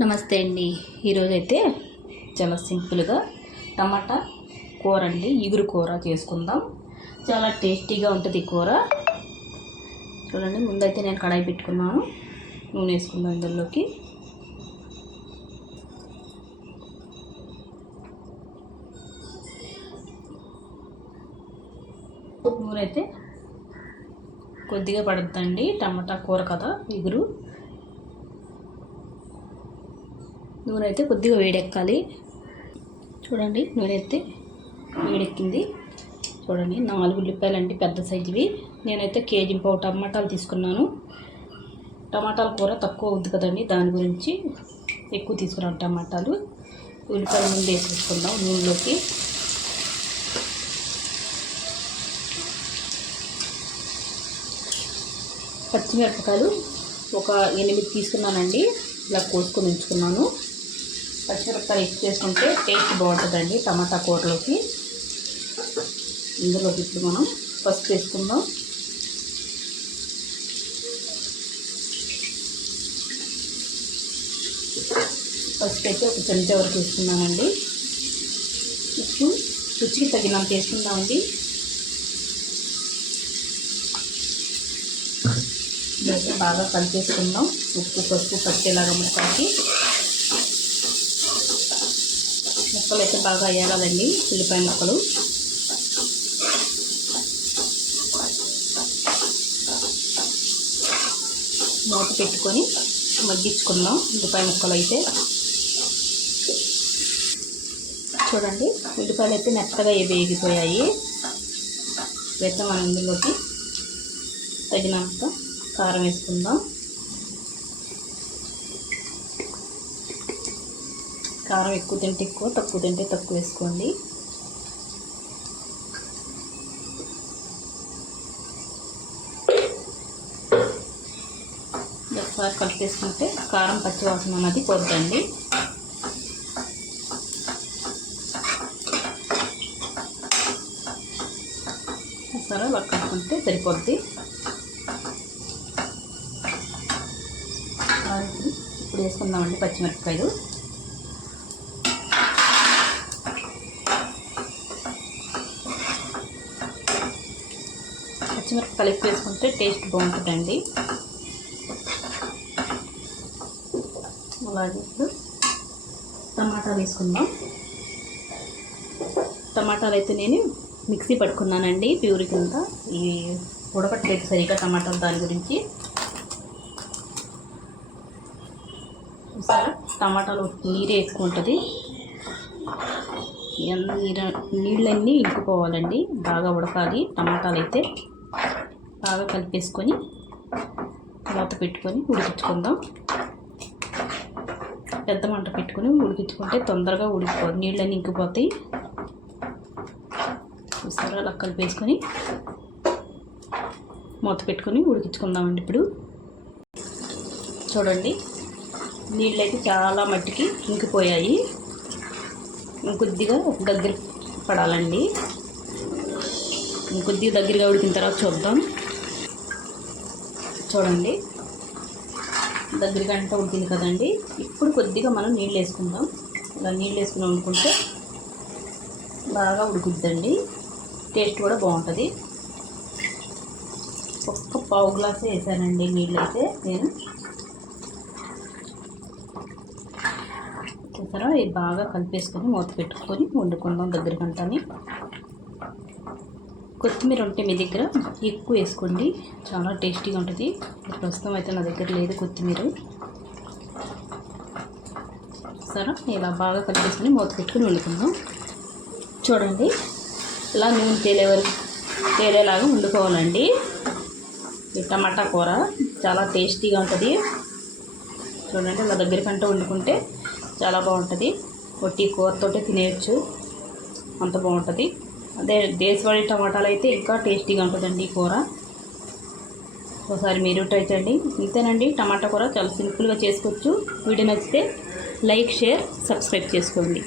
నమస్తే అండి. ఈరోజైతే చాలా సింపుల్గా టమాటా కూర అండి ఇగురు కూర చేసుకుందాం. చాలా టేస్టీగా ఉంటుంది కూర. చూడండి ముందైతే నేను కడాయి పెట్టుకున్నాను. నూనె వేసుకుందాం ఇందులోకి. నూనె అయితే కొద్దిగా పడుతుందండి టమాటా కూర కదా ఇగురు. నూనె అయితే కొద్దిగా వేడెక్కాలి. చూడండి నూనె అయితే వేడెక్కింది. చూడండి నాలుగు ఉల్లిపాయలు అండి పెద్ద సైజువి నేనైతే కేజీ పావు టమాటాలు తీసుకున్నాను. టమాటాల కూర తక్కువ అవుద్ది కదండి దాని గురించి ఎక్కువ తీసుకున్నాను టమాటాలు. ఉల్లిపాయలు ముందు వేసేసుకుందాం నూనెలోకి. పచ్చిమిరపకాయలు ఒక ఎనిమిది తీసుకున్నానండి. ఇలా కోసుకొని ఉంచుకున్నాను. పచ్చిమిరపకాయలు ఎక్కువ చేసుకుంటే టేస్ట్ బాగుంటుందండి టమాటా కూరలోకి. ఇందులోకి ఇప్పుడు మనం పసుపు వేసుకుందాం. పసుపు అయితే ఒక చెంచా వరకు వేసుకున్నామండి ఉప్పు రుచికి తగినంత వేసుకుందామండి. బాగా కలిపేసుకుందాం. ఉప్పు పసుపు పట్టేలాగా ముక్కకి ముక్కలు అయితే బాగా వేయాలండి ఉల్లిపాయ ముక్కలు. మూత పెట్టుకొని మగ్గించుకుందాం ఉల్లిపాయ ముక్కలు అయితే. చూడండి ఉల్లిపాయలు అయితే మెత్తగా వేగిపోయాయి. వేద్దాం మనం ఇందులోకి. తగినంత కారం వేసుకుందాం. కారం ఎక్కువ తింటే ఎక్కువ తక్కువ తింటే తక్కువ వేసుకోండి. ఒకసారి కలిపేసుకుంటే కారం పచ్చి వాసన అన్నది పోద్దండి. ఒకసారి అలా కలుపుకుంటే సరిపోద్ది. ఇప్పుడు వేసుకుందామండి పచ్చిమిరపకాయలు. పచ్చిమిరపకాయలు కలిపి వేసుకుంటే టేస్ట్ బాగుంటుందండి. అలాగే ఇప్పుడు టమాటాలు వేసుకుందాం. టమాటాలు అయితే నేను మిక్సీ పట్టుకున్నానండి ప్యూరి కింద. ఈ ఉడకట్లేదు సరిగా టమాటాలు దాని గురించి. చూసారా? టమాటాలు నీరే వేసుకుంటుంది నీళ్ళన్నీ ఇంకిపోవాలండి బాగా ఉడకాలి టమాటాలు అయితే బాగా కలిపేసుకొని మూత పెట్టుకొని ఉడికించుకుందాం. పెద్ద మంట పెట్టుకొని ఉడికించుకుంటే తొందరగా ఉడికిపో నీళ్ళన్నీ ఇంకిపోతాయి. చూసారా? అలా కలిపేసుకొని మూత పెట్టుకొని ఉడికించుకుందామండి ఇప్పుడు. చూడండి నీళ్ళు అయితే చాలా మట్టికి ఇంకిపోయాయి. ఇంకొద్దిగా దగ్గర పడాలండి. ఇంకొద్దిగా దగ్గరగా ఉడికిన తర్వాత చూద్దాం. చూడండి. దగ్గర గంట ఉడికింది కదండి. ఇప్పుడు కొద్దిగా మనం నీళ్ళు వేసుకుందాం. ఇలా నీళ్ళు వేసుకుని అనుకుంటే బాగా ఉడుకుద్దండి. టేస్ట్ కూడా బాగుంటుంది. ఒక్క పావు గ్లాసే వేసానండి నీళ్ళు అయితే నేను. చూసారా? ఇది బాగా కలిపేసుకొని మూత పెట్టుకొని వండుకుందాం దగ్గర గంటని. కొత్తిమీర ఉంటే మీ దగ్గర ఎక్కువ వేసుకోండి. చాలా టేస్టీగా ఉంటుంది. ప్రస్తుతం అయితే నా దగ్గర లేదు కొత్తిమీర. సరే ఇలా బాగా కలిపేసుకుని మూత పెట్టుకుని వండుకుందాం. చూడండి ఇలా నూనె తేలే వరకు తేలేలాగా వండుకోవాలండి. ఈ టమాటా కూర చాలా టేస్టీగా ఉంటుంది. చూడండి నా దగ్గర కంటే వండుకుంటే చాలా బాగుంటుంది. ఒట్టి కూరతోటే తినేయచ్చు. అంత బాగుంటుంది. అదే దేశవాళీ టమాటాలు అయితే ఇంకా టేస్టీగా ఉంటుందండి ఈ కూర. ఒకసారి మీరు ట్రై చేయండి. ఇంతేనండి టమాటా కూర చాలా సింపుల్గా చేసుకోవచ్చు. వీడియో నచ్చితే లైక్ షేర్ సబ్స్క్రైబ్ చేసుకోండి.